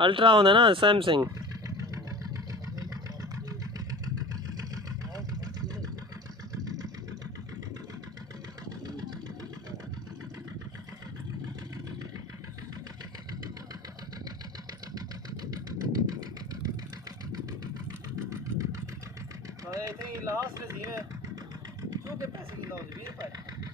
Ultra होंदा ना Samsung. Last में पैसे की 20 रुपए